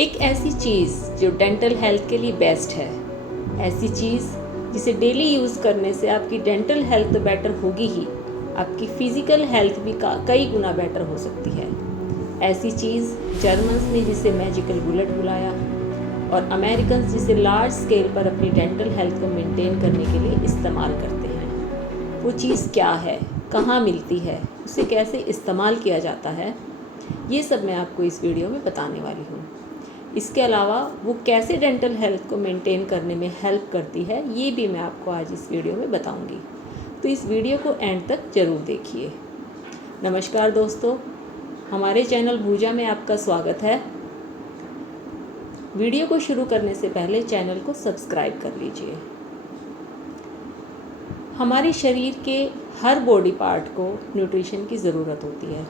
एक ऐसी चीज़ जो डेंटल हेल्थ के लिए बेस्ट है, ऐसी चीज़ जिसे डेली यूज़ करने से आपकी डेंटल हेल्थ तो बेटर होगी ही, आपकी फ़िज़िकल हेल्थ भी कई गुना बेटर हो सकती है। ऐसी चीज़ जर्मन्स ने जिसे मैजिकल बुलेट बुलाया और अमेरिकन्स जिसे लार्ज स्केल पर अपनी डेंटल हेल्थ को मेंटेन करने के लिए इस्तेमाल करते हैं। वो चीज़ क्या है, कहाँ मिलती है, उसे कैसे इस्तेमाल किया जाता है, ये सब मैं आपको इस वीडियो में बताने वाली हूँ। इसके अलावा वो कैसे डेंटल हेल्थ को मेंटेन करने में हेल्प करती है, ये भी मैं आपको आज इस वीडियो में बताऊंगी। तो इस वीडियो को एंड तक ज़रूर देखिए। नमस्कार दोस्तों, हमारे चैनल भूजा में आपका स्वागत है। वीडियो को शुरू करने से पहले चैनल को सब्सक्राइब कर लीजिए। हमारे शरीर के हर बॉडी पार्ट को न्यूट्रिशन की ज़रूरत होती है।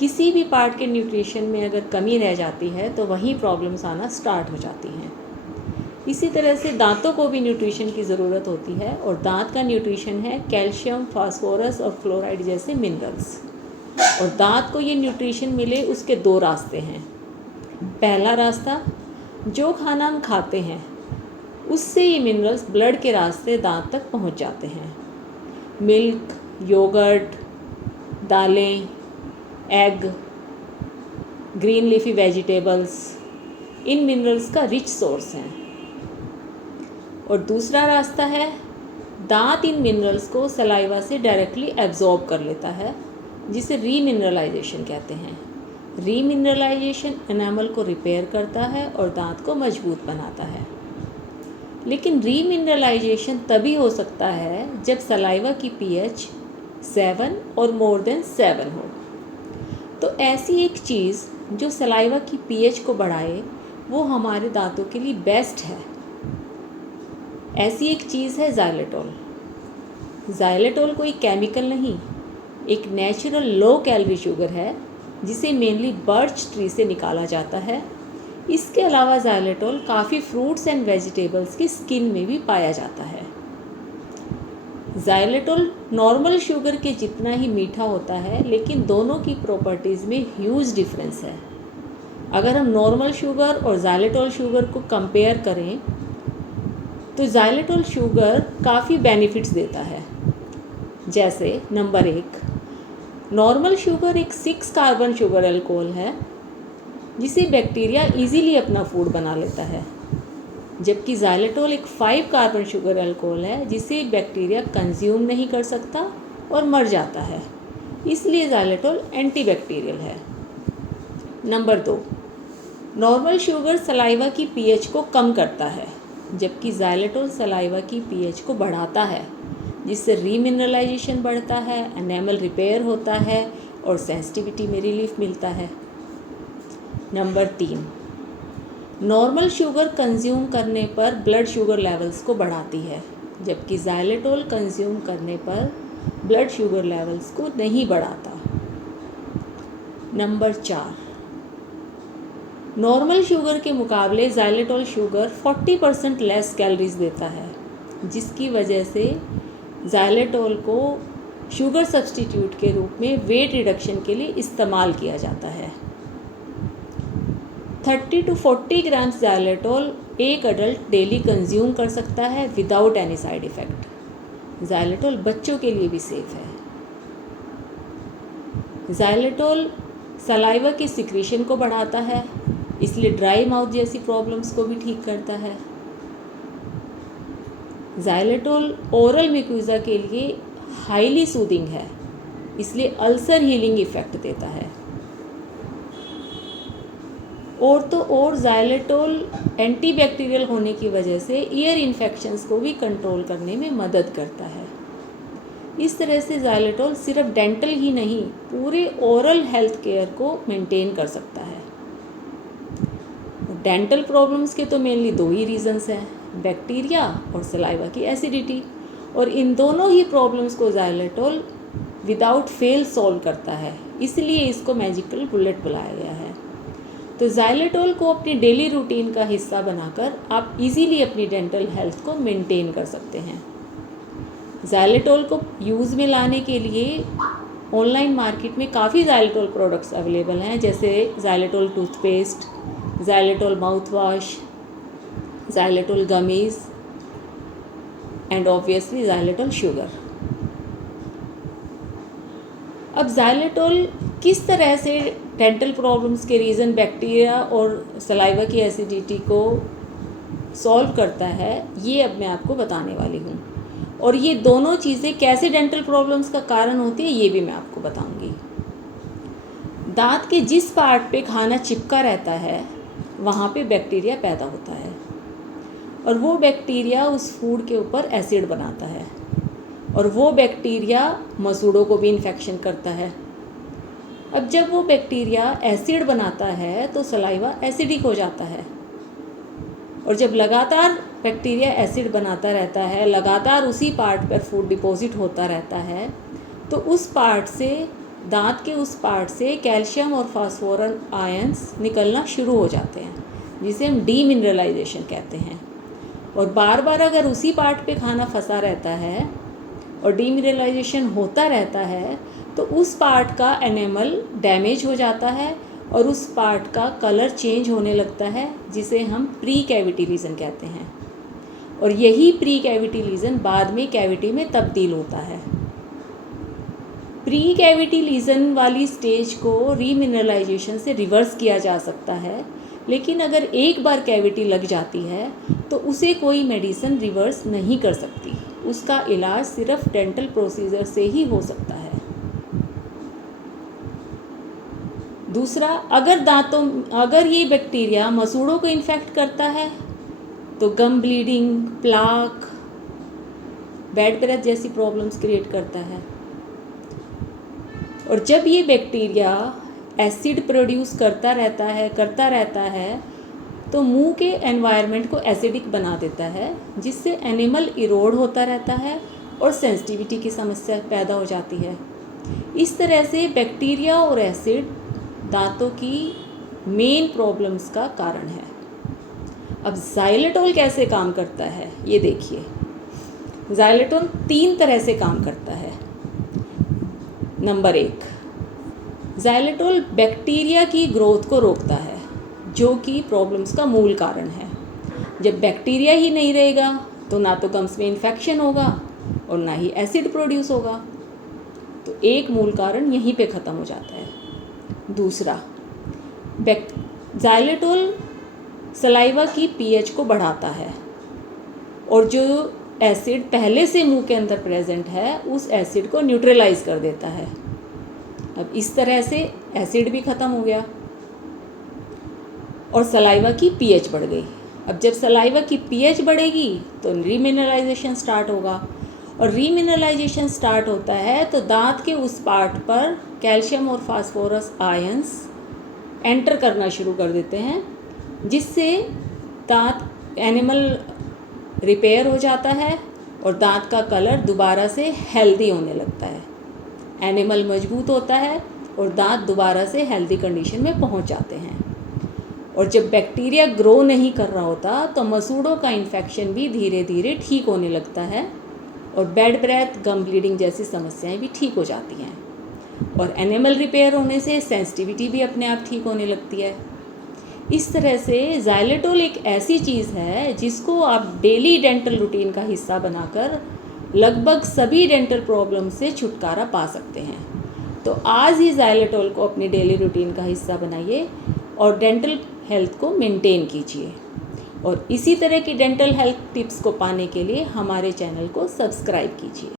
किसी भी पार्ट के न्यूट्रिशन में अगर कमी रह जाती है तो वहीं प्रॉब्लम्स आना स्टार्ट हो जाती हैं। इसी तरह से दांतों को भी न्यूट्रिशन की ज़रूरत होती है और दांत का न्यूट्रिशन है कैल्शियम, फास्फोरस और फ्लोराइड जैसे मिनरल्स। और दांत को ये न्यूट्रिशन मिले उसके दो रास्ते हैं। पहला रास्ता, जो खाना हम खाते हैं उससे ये मिनरल्स ब्लड के रास्ते दांत तक पहुंच जाते हैं। मिल्क, योगर्ट, दालें, एग, ग्रीन लीफी वेजिटेबल्स इन मिनरल्स का रिच सोर्स हैं। और दूसरा रास्ता है, दांत इन मिनरल्स को सलाइवा से डायरेक्टली एब्जॉर्ब कर लेता है, जिसे रीमिनरलाइजेशन कहते हैं। रीमिनरलाइजेशन एनामल को रिपेयर करता है और दांत को मजबूत बनाता है। लेकिन रीमिनरलाइजेशन तभी हो सकता है जब सलाइवा की पीएच 7 और मोर देन 7 हो। तो ऐसी एक चीज़ जो सलाइवा की पीएच को बढ़ाए वो हमारे दांतों के लिए बेस्ट है। ऐसी एक चीज़ है ज़ाइलेटोल। ज़ाइलेटोल कोई केमिकल नहीं, एक नेचुरल लो कैलोरी शुगर है जिसे मेनली बर्च ट्री से निकाला जाता है। इसके अलावा ज़ाइलेटोल काफ़ी फ्रूट्स एंड वेजिटेबल्स की स्किन में भी पाया जाता है। ज़ाइलेटोल नॉर्मल शुगर के जितना ही मीठा होता है, लेकिन दोनों की प्रॉपर्टीज़ में ह्यूज डिफरेंस है। अगर हम नॉर्मल शुगर और ज़ाइलेटोल शुगर को कंपेयर करें तो ज़ाइलेटोल शुगर काफ़ी बेनिफिट्स देता है। जैसे नंबर 1, नॉर्मल शुगर एक 6 कार्बन शुगर अल्कोहल है जिसे बैक्टीरिया इजीली अपना फूड बना लेता है, जबकि ज़ाइलेटोल एक 5 कार्बन शुगर अल्कोहल है जिसे बैक्टीरिया कंज्यूम नहीं कर सकता और मर जाता है। इसलिए ज़ाइलेटोल एंटीबैक्टीरियल है। नंबर 2, नॉर्मल शुगर सलाइवा की पीएच को कम करता है, जबकि ज़ाइलेटोल सलाइवा की पीएच को बढ़ाता है, जिससे रीमिनरलाइजेशन बढ़ता है, एनामल रिपेयर होता है और सेंसिटिविटी में रिलीफ मिलता है। नंबर 3, नॉर्मल शुगर कंज्यूम करने पर ब्लड शुगर लेवल्स को बढ़ाती है, जबकि ज़ाइलेटोल कंज्यूम करने पर ब्लड शुगर लेवल्स को नहीं बढ़ाता। नंबर 4, नॉर्मल शुगर के मुकाबले ज़ाइलेटोल शुगर 40% लेस कैलोरीज देता है, जिसकी वजह से ज़ाइलेटोल को शुगर सब्स्टिट्यूट के रूप में वेट रिडक्शन के लिए इस्तेमाल किया जाता है। 30 to 40 ग्राम ज़ाइलेटोल एक अडल्ट डेली कंज्यूम कर सकता है विदाउट एनी साइड इफ़ेक्ट। ज़ाइलेटोल बच्चों के लिए भी सेफ है। ज़ाइलेटोल सलाइवा की सिक्रीशन को बढ़ाता है, इसलिए ड्राई माउथ जैसी प्रॉब्लम्स को भी ठीक करता है। ज़ाइलेटोल ओरल म्यूकोसा के लिए हाईली सूदिंग है, इसलिए अल्सर हीलिंग इफ़ेक्ट देता है। और ज़ाइलेटोल एंटीबैक्टीरियल होने की वजह से ईयर इन्फेक्शंस को भी कंट्रोल करने में मदद करता है। इस तरह से ज़ाइलेटोल सिर्फ डेंटल ही नहीं, पूरे ओरल हेल्थ केयर को मेंटेन कर सकता है। डेंटल प्रॉब्लम्स के तो मेनली 2 ही रीज़न्स हैं, बैक्टीरिया और सलाइवा की एसिडिटी, और इन दोनों ही प्रॉब्लम्स को ज़ाइलेटोल विदाउट फेल सॉल्व करता है, इसलिए इसको मैजिकल बुलेट बुलाया गया है। तो ज़ाइलेटोल को अपनी डेली रूटीन का हिस्सा बनाकर आप इजीली अपनी डेंटल हेल्थ को मेंटेन कर सकते हैं। ज़ाइलेटोल को यूज़ में लाने के लिए ऑनलाइन मार्केट में काफ़ी ज़ाइलेटोल प्रोडक्ट्स अवेलेबल हैं, जैसे ज़ाइलेटोल toothpaste, xylitol mouthwash, xylitol gummies and obviously xylitol sugar. अब xylitol किस तरह से डेंटल प्रॉब्लम्स के रीज़न बैक्टीरिया और सलाइवा की एसिडिटी को सॉल्व करता है, ये अब मैं आपको बताने वाली हूँ। और ये दोनों चीज़ें कैसे डेंटल प्रॉब्लम्स का कारण होती है, ये भी मैं आपको बताऊँगी। दांत के जिस पार्ट पे खाना चिपका रहता है वहाँ पे बैक्टीरिया पैदा होता है और वो बैक्टीरिया उस फूड के ऊपर एसिड बनाता है और वो बैक्टीरिया मसूड़ों को भी इन्फेक्शन करता है। अब जब वो बैक्टीरिया एसिड बनाता है तो सलाइवा एसिडिक हो जाता है और जब लगातार बैक्टीरिया एसिड बनाता रहता है, लगातार उसी पार्ट पर फूड डिपॉजिट होता रहता है, तो उस पार्ट से, दांत के उस पार्ट से कैल्शियम और फास्फोरस आयंस निकलना शुरू हो जाते हैं, जिसे हम डीमिनरलाइजेशन कहते हैं। और बार बार अगर उसी पार्ट पे खाना फंसा रहता है और डीमिनरलाइजेशन होता रहता है तो उस पार्ट का एनेमल डैमेज हो जाता है और उस पार्ट का कलर चेंज होने लगता है, जिसे हम प्री कैविटी लीजन कहते हैं। और यही प्री कैविटी लीजन बाद में कैविटी में तब्दील होता है। प्री कैविटी लीजन वाली स्टेज को रीमिनरलाइजेशन से रिवर्स किया जा सकता है, लेकिन अगर एक बार कैविटी लग जाती है तो उसे कोई मेडिसिन रिवर्स नहीं कर सकती। उसका इलाज सिर्फ डेंटल प्रोसीजर से ही हो सकता है। दूसरा, अगर ये बैक्टीरिया मसूड़ों को इन्फेक्ट करता है तो गम ब्लीडिंग, प्लाक, बैड ब्रेथ जैसी प्रॉब्लम्स क्रिएट करता है। और जब ये बैक्टीरिया एसिड प्रोड्यूस करता रहता है तो मुंह के एनवायरनमेंट को एसिडिक बना देता है, जिससे एनिमल इरोड होता रहता है और सेंसिटिविटी की समस्या पैदा हो जाती है। इस तरह से बैक्टीरिया और एसिड दांतों की मेन प्रॉब्लम्स का कारण है। अब xylitol कैसे काम करता है, ये देखिए। xylitol 3 तरह से काम करता है। नंबर 1, xylitol बैक्टीरिया की ग्रोथ को रोकता है, जो कि प्रॉब्लम्स का मूल कारण है। जब बैक्टीरिया ही नहीं रहेगा तो ना तो गम्स में इन्फेक्शन होगा और ना ही एसिड प्रोड्यूस होगा। तो एक मूल कारण यहीं पे ख़त्म हो जाता है। दूसरा, xylitol सलाइवा की पीएच को बढ़ाता है और जो एसिड पहले से मुंह के अंदर प्रेजेंट है उस एसिड को न्यूट्रलाइज कर देता है। अब इस तरह से एसिड भी ख़त्म हो गया और सलाइवा की पीएच बढ़ गई। अब जब सलाइवा की पीएच बढ़ेगी तो रीमिनरलाइजेशन स्टार्ट होगा और रीमिनरलाइजेशन स्टार्ट होता है तो दांत के उस पार्ट पर कैल्शियम और फास्फोरस आयंस एंटर करना शुरू कर देते हैं, जिससे दांत एनिमल रिपेयर हो जाता है और दांत का कलर दोबारा से हेल्दी होने लगता है। एनिमल मजबूत होता है और दांत दोबारा से हेल्दी कंडीशन में पहुंच जाते हैं। और जब बैक्टीरिया ग्रो नहीं कर रहा होता तो मसूड़ों का इन्फेक्शन भी धीरे धीरे ठीक होने लगता है और बैड ब्रेथ, गम ब्लीडिंग जैसी समस्याएं भी ठीक हो जाती हैं। और एनिमल रिपेयर होने से सेंसिटिविटी भी अपने आप ठीक होने लगती है। इस तरह से xylitol एक ऐसी चीज़ है जिसको आप डेली डेंटल रूटीन का हिस्सा बनाकर लगभग सभी डेंटल प्रॉब्लम से छुटकारा पा सकते हैं। तो आज ही xylitol को अपनी डेली रूटीन का हिस्सा बनाइए और डेंटल हेल्थ को मेंटेन कीजिए। और इसी तरह की डेंटल हेल्थ टिप्स को पाने के लिए हमारे चैनल को सब्सक्राइब कीजिए।